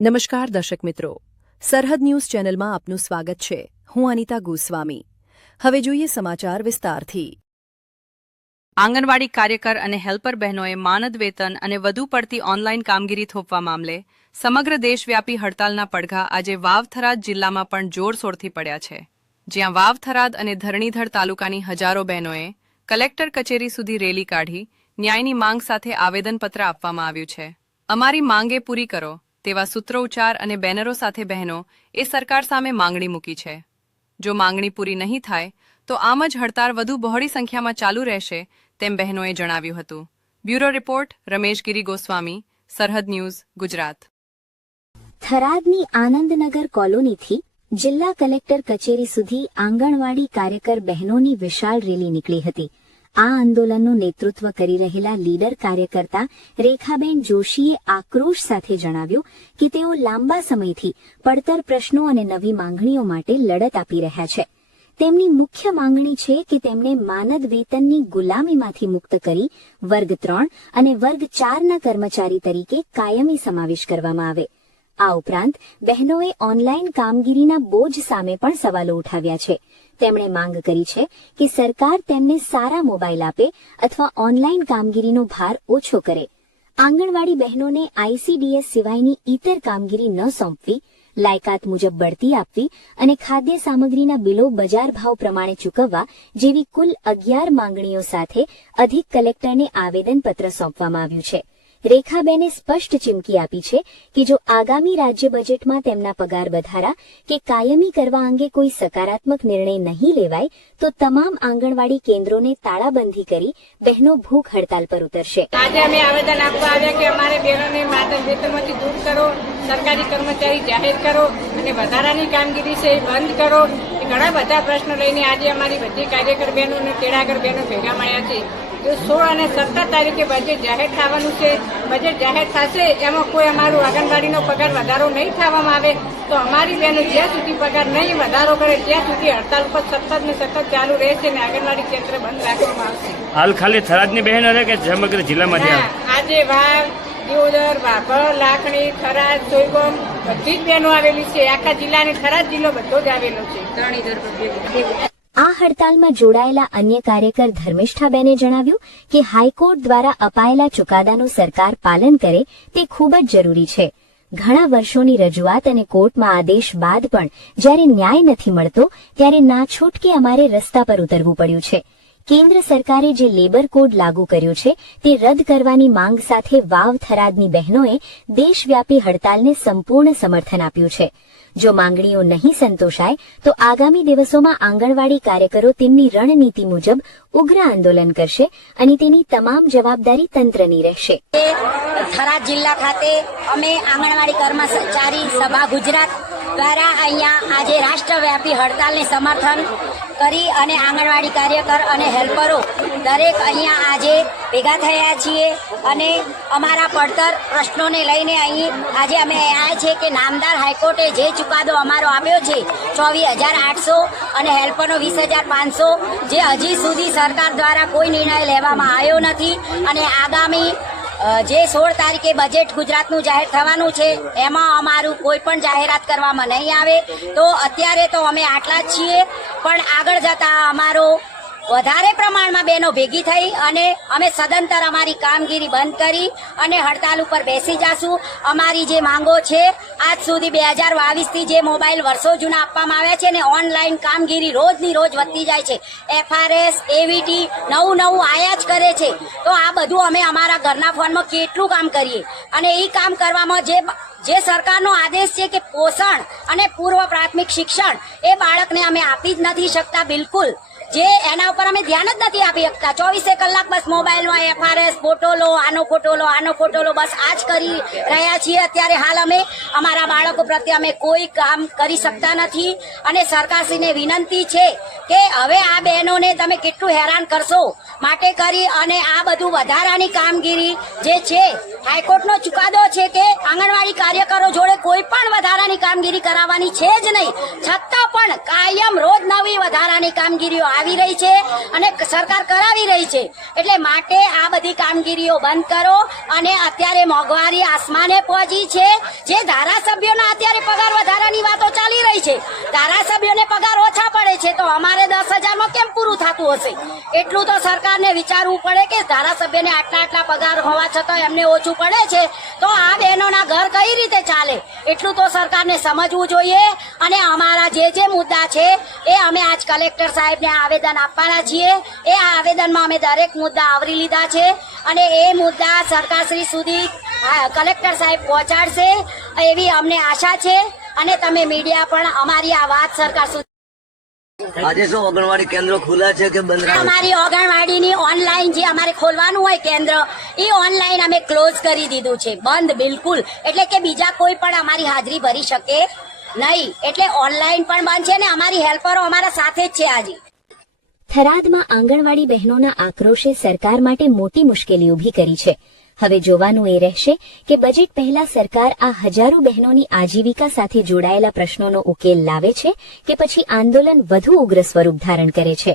નમસ્કાર દર્શક મિત્રો, સરહદ ન્યૂઝ ચેનલમાં આપનું સ્વાગત છે. હું અનિતા ગોસ્વામી. હવે જોઈએ સમાચાર વિસ્તારથી. આંગણવાડી કાર્યકર અને હેલ્પર બહેનોએ માનદ વેતન અને વધુ પડતી ઓનલાઈન કામગીરી થોપવા મામલે સમગ્ર દેશવ્યાપી હડતાલના પડઘા આજે વાવ-થરાદ જિલ્લામાં પણ જોરશોરથી પડ્યા છે. જ્યાં વાવ-થરાદ અને ધરણીધર તાલુકાની હજારો બહેનોએ કલેક્ટર કચેરી સુધી રેલી કાઢી ન્યાયની માંગ સાથે આવેદનપત્ર આપવામાં આવ્યું છે. અમારી માંગે પૂરી કરો તેવા સૂત્રોચ્ચાર અને બેનરો સાથે બહેનો એ સરકાર સામે માંગણી મૂકી છે. જો માંગણી પૂરી નહીં થાય તો આમ જ હડતાળ વધુ બહોળી સંખ્યામાં ચાલુ રહેશે તેમ બહેનોએ જણાવ્યું હતું. બ્યુરો રિપોર્ટ રમેશગીરી ગોસ્વામી, સરહદ ન્યૂઝ, ગુજરાત. થરાદની આનંદનગર કોલોનીથી જિલ્લા કલેક્ટર કચેરી સુધી આંગણવાડી કાર્યકર બહેનોની વિશાળ રેલી નીકળી હતી. આ આંદોલનનું નેતૃત્વ કરી રહેલા લીડર કાર્યકર્તા રેખાબેન જોશીએ આક્રોશ સાથે જણાવ્યું કે તેઓ લાંબા સમયથી પડતર પ્રશ્નો અને નવી માંગણીઓ માટે લડત આપી રહ્યા છે. તેમની મુખ્ય માંગણી છે કે તેમને માનદ વેતનની ગુલામીમાંથી મુક્ત કરી વર્ગ 3 અને વર્ગ 4ના કર્મચારી તરીકે કાયમી સમાવેશ કરવામાં આવે. આ ઉપરાંત બહેનોએ ઓનલાઈન કામગીરીના બોજ સામે પણ સવાલો ઉઠાવ્યા છે. તેમણે માંગ કરી છે કે સરકાર તેમને સારા મોબાઈલ આપે અથવા ઓનલાઈન કામગીરીનો ભાર ઓછો કરે. આંગણવાડી બહેનોને ICDS સિવાયની ઇતર કામગીરી ન સોંપવી, લાયકાત મુજબ બઢતી આપવી અને ખાદ્ય સામગ્રીના બિલો બજાર ભાવ પ્રમાણે ચૂકવવા જેવી કુલ 11 માંગણીઓ સાથે અધિક કલેક્ટરને આવેદનપત્ર સોંપવામાં આવ્યું છે. રેખાબેને સ્પષ્ટ ચીમકી આપી છે કે જો આગામી રાજ્ય બજેટમાં તેમના પગાર વધારા કે કાયમી કરવા અંગે કોઈ સકારાત્મક નિર્ણય નહીં લેવાય તો તમામ આંગણવાડી કેન્દ્રોને તાળાબંધી કરી બહેનો ભૂખ હડતાલ પર ઉતરશે. આજે અમે આવેદન આપવા આવ્યા કે અમારે બહેનોને માનદ વેતનમાંથી દૂર કરો, સરકારી કર્મચારી જાહેર કરો અને વધારાની કામગીરી છે એ બંધ કરો. ઘણા બધા પ્રશ્નો લઈને આજે અમારી બધી કાર્યકર બહેનો અને તેડાગર બહેનો ભેગા મળ્યા છે. 16 અને 17 તારીખે બજેટ જાહેર થવાનું છે. બજેટ જાહેર થશે એમાં કોઈ અમારું આંગણવાડીનો પગાર વધારો નહીં થવામાં આવે તો અમારી બહેનો જ્યાં સુધી પગાર નહીં વધારો કરે ત્યાં સુધી હડતાલ ઉપર સતત ને સતત ચાલુ રહેશે અને આંગણવાડી કેન્દ્ર બંધ રાખવામાં આવશે. હાલ ખાલી થરાદની બહેનો છે કે સમગ્ર જિલ્લામાંથી? આજે વાવ, દિયોદર, વાભર, લાખણી, થરાદ, સોયગોમ બધી જ બહેનો આવેલી છે. આખા જિલ્લાની થરાદ જિલ્લો બધો જ આવેલો છે. ધરણીધર આ હડતાલમાં જોડાયેલા અન્ય કાર્યકર ધર્મિષ્ઠાબેને જણાવ્યું કે હાઈકોર્ટ દ્વારા અપાયેલા ચુકાદાનું સરકાર પાલન કરે તે ખૂબ જ જરૂરી છે. ઘણા વર્ષોની રજૂઆત અને કોર્ટમાં આદેશ બાદ પણ જ્યારે ન્યાય નથી મળતો ત્યારે નાછૂટકે અમારે રસ્તા પર ઉતરવું પડ્યું છે. કેન્દ્ર સરકારે જે લેબર કોડ લાગુ કર્યો છે તે રદ કરવાની માંગ સાથે વાવ થરાદની બહેનોએ દેશવ્યાપી હડતાલને સંપૂર્ણ સમર્થન આપ્યું છે. જો માંગણીઓ નહીં સંતોષાય તો આગામી દિવસોમાં આંગણવાડી કાર્યકરો તેમની રણનીતિ મુજબ ઉગ્ર આંદોલન કરશે અને તેની તમામ જવાબદારી તંત્રની રહેશે. થરાદ જિલ્લા ખાતે અમે આંગણવાડી કર્મચારી સભા ગુજરાત દ્વારા અહીંયા આજે રાષ્ટ્રવ્યાપી હડતાલને સમર્થન કરી અને આંગણવાડી કાર્યકર અને હેલ્પરો દરેક અહીંયા આજે ભેગા થયા છીએ અને અમારા પડતર પ્રશ્નોને લઈને અહીં આજે અમે આવ્યા છે કે નામદાર હાઈકોર્ટે જે ચુકાદો અમારો આપ્યો છે 24,800 અને હેલ્પરનો 20,500 જે હજી સુધી સરકાર દ્વારા કોઈ નિર્ણય લેવામાં આવ્યો નથી અને આગામી જે 16 તારીખે બજેટ ગુજરાતનું જાહેર થવાનું છે એમાં અમારું કોઈ પણ જાહેરાત કરવામાં નહીં આવે તો અત્યારે તો અમે આટલા જ છીએ પણ આગળ જતા અમારો વધારે પ્રમાણમાં બહેનો ભેગી થઈ અને અમે સદંતર અમારી કામગીરી બંધ કરી અને હડતાલ ઉપર બેસી જાશું. અમારી જે માંગો છે આજ સુધી 2022થી જે મોબાઈલ વર્ષો જૂના આપવામાં આવ્યા છે ને ઓનલાઈન કામગીરી રોજની રોજ વધતી જાય છે. FRS, AVT નવું આયા જ કરે છે તો આ બધું અમે અમારા ઘરના ફોનમાં કેટલું કામ કરીએ અને એ કામ કરવામાં જે સરકારનો આદેશ છે કે પોષણ અને પૂર્વ પ્રાથમિક શિક્ષણ એ બાળકને અમે આપી જ નથી શકતા બિલકુલ. જે એના ઉપર અમે ધ્યાન જ નથી આપી શકતા. 24 કલાક બસ મોબાઈલમાં FRS ફોટો લો, આનો ફોટો લો બસ આ જ કરી રહ્યા છીએ. અત્યારે હાલ અમે અમારા બાળકો પ્રત્યે અમે કોઈ કામ કરી શકતા નથી અને સરકારશ્રીને વિનંતી છે કે હવે આ બહેનોને તમે કેટલું હેરાન કરશો માટે કરી અને આ બધું વધારાની કામગીરી જે છે હાઈકોર્ટનો ચુકાદો છે કે આંગણવાડી કાર્યકરો જોડે કોઈ પણ વધારાની કામગીરી કરાવવાની છે જ નહીં છતાં પણ કાયમ રોજ નવી વધારાની કામગીરીઓ આવી રહી છે અને સરકાર કરાવી રહી છે. એટલે માટે આ બધી કામગીરીઓ બંધ કરો. અને અત્યારે મોંઘવારી આસમાને પહોંચી છે. જે ધારાસભ્યોના અત્યારે પગાર વધારાની વાતો ચાલી રહી છે, ધારાસભ્યોને પગાર ઓછા પડે છે, તો અમારે 10,000માં કેમ પૂરું થતું હશે? એટલું તો સરકારને વિચારવું પડે કે ધારાસભ્યને આટલા પગાર હોવા છતાં એમને ઓછું પડે છે, તો આ બહેનોના ઘર કઈ રીતે ચાલે? એટલું તો સરકારને સમજવું જોઈએ. અને અમારા જે મુદ્દા છે એ અમે આજ કલેક્ટર સાહેબને આવેદન આપવાના છીએ. એ આવેદનમાં અમે દરેક મુદ્દા આવરી લીધા છે અને એ મુદ્દા સરકારશ્રી સુધી કલેક્ટર સાહેબ પહોંચાડશે એવી અમને આશા છે. અને તમે મીડિયા પણ અમારી આ વાત સરકાર સુધી. આજે શું આંગણવાડી કેન્દ્રો ખુલ્લા છે કે બંધ? અમારી આંગણવાડીની ઓનલાઈન જે અમારે ખોલવાનું હોય કેન્દ્ર, એ ઓનલાઈન અમે ક્લોઝ કરી દીધું છે, બંધ બિલકુલ. એટલે કે બીજા કોઈ પણ અમારી હાજરી ભરી શકે નહીં. એટલે ઓનલાઈન પણ બંધ છે ને અમારી હેલ્પરો અમારા સાથે જ છે. આજે થરાદમાં આંગણવાડી બહેનોના આક્રોશે સરકાર માટે મોટી મુશ્કેલી ઊભી કરી છે. હવે જોવાનું એ રહેશે કે બજેટ પહેલા સરકાર આ હજારો બહેનોની આજીવિકા સાથે જોડાયેલા પ્રશ્નોનો ઉકેલ લાવે છે કે પછી આંદોલન વધુ ઉગ્ર સ્વરૂપ ધારણ કરે છે.